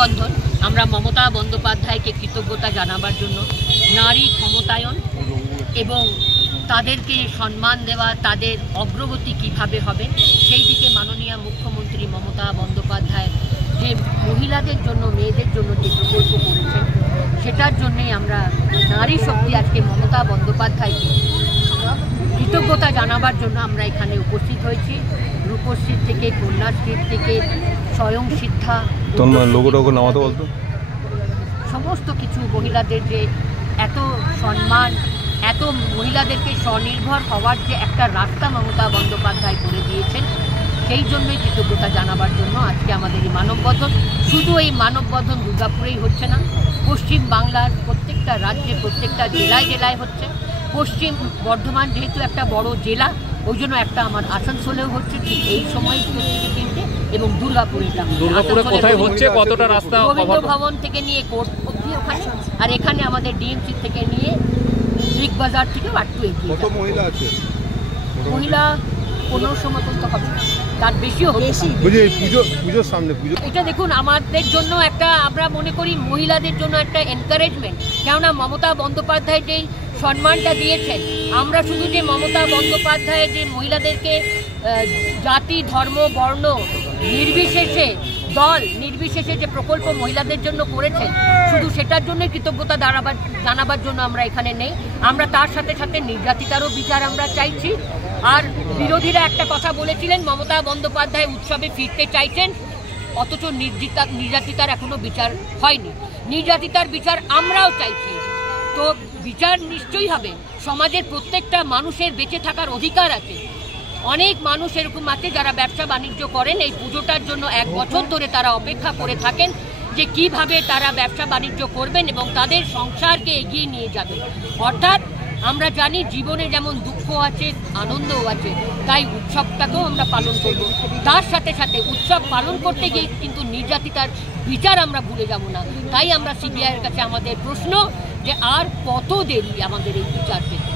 মানববন্ধন আমরা মমতা বন্দ্যোপাধ্যায়কে কৃতজ্ঞতা জানাবার জন্য, নারী ক্ষমতায়ন এবং তাদেরকে সম্মান দেওয়া, তাদের অগ্রগতি কিভাবে হবে সেই দিকে মাননীয় মুখ্যমন্ত্রী মমতা বন্দ্যোপাধ্যায় যে মহিলাদের জন্য, মেয়েদের জন্য যে প্রকল্প করেছেন সেটার জন্যেই আমরা নারী শক্তি আজকে মমতা বন্দ্যোপাধ্যায়কে কৃতজ্ঞতা জানাবার জন্য আমরা এখানে উপস্থিত হয়েছি। রূপশ্রী থেকে, কন্যাশ্রী থেকে, স্বয়ং সিদ্ধা, সমস্ত কিছু মহিলাদের যে এত সম্মান, এত মহিলাদেরকে স্বনির্ভর হওয়ার যে একটা রাস্তা মমতা বন্দ্যোপাধ্যায় করে দিয়েছেন, সেই জন্যই কৃতজ্ঞতা জানাবার জন্য আজকে আমাদের এই মানববন্ধন। শুধু এই মানববন্ধন দুর্গাপুরেই হচ্ছে না, পশ্চিম বাংলার প্রত্যেকটা রাজ্যে, প্রত্যেকটা জেলায় জেলায় হচ্ছে। পশ্চিম বর্ধমান যেহেতু একটা বড় জেলা, ওই জন্য একটা আমার আসানসোলেও হচ্ছে ঠিক এই সময় 2 থেকে 3টে, এবং দুর্গাপুরে কোথায় হচ্ছে, কতটা রাস্তা, রবীন্দ্র ভবন থেকে নিয়ে কোর্ট অবধি ওখানে, আর এখানে আমাদের ডিএমসি থেকে নিয়ে বিগ বাজার থেকে একটু এগিয়ে। কত মহিলা আছে? মহিলা 1500 মতন তো হবে, তার বেশিও হবে। পুজোর সামনে পুজো, এটা দেখুন আমাদের জন্য একটা, আমরা মনে করি মহিলাদের জন্য একটা এনকারেজমেন্ট। কেননা মমতা বন্দ্যোপাধ্যায় যেই সম্মানটা দিয়েছেন, আমরা শুধু যে মমতা বন্দ্যোপাধ্যায় যে মহিলাদেরকে জাতি, ধর্ম, বর্ণ নির্বিশেষে, দল নির্বিশেষে যে প্রকল্প মহিলাদের জন্য করেছেন, শুধু সেটার জন্য কৃতজ্ঞতা জানাবার জন্য আমরা এখানে নেই। আমরা তার সাথে সাথে নির্যাতিতারও বিচার আমরা চাইছি। আর বিরোধীরা একটা কথা বলেছিলেন, মমতা বন্দ্যোপাধ্যায় উৎসবে ফিরতে চাইছেন, অথচ নির্যাতিতার এখনো বিচার হয়নি। নির্যাতিতার বিচার আমরাও চাইছি। তো বিচার নিশ্চয়ই হবে। সমাজের প্রত্যেকটা মানুষের বেঁচে থাকার অধিকার আছে। অনেক মানুষ এরকম আছে যারা ব্যবসা বাণিজ্য করেন, এই পুজোটার জন্য 1 বছর ধরে তারা অপেক্ষা করে থাকেন যে কিভাবে তারা ব্যবসা বাণিজ্য করবেন এবং তাদের সংসারকে এগিয়ে নিয়ে যাবেন। অর্থাৎ আমরা জানি জীবনে যেমন দুঃখ আছে, আনন্দও আছে, তাই উৎসবটাকেও আমরা পালন করব। তার সাথে সাথে উৎসব পালন করতে গিয়ে কিন্তু নির্যাতিতার বিচার আমরা ভুলে যাব না। তাই আমরা সিবিআইয়ের কাছে আমাদের প্রশ্ন যে আর কত দেরি আমাদের এই বিচার পেতে।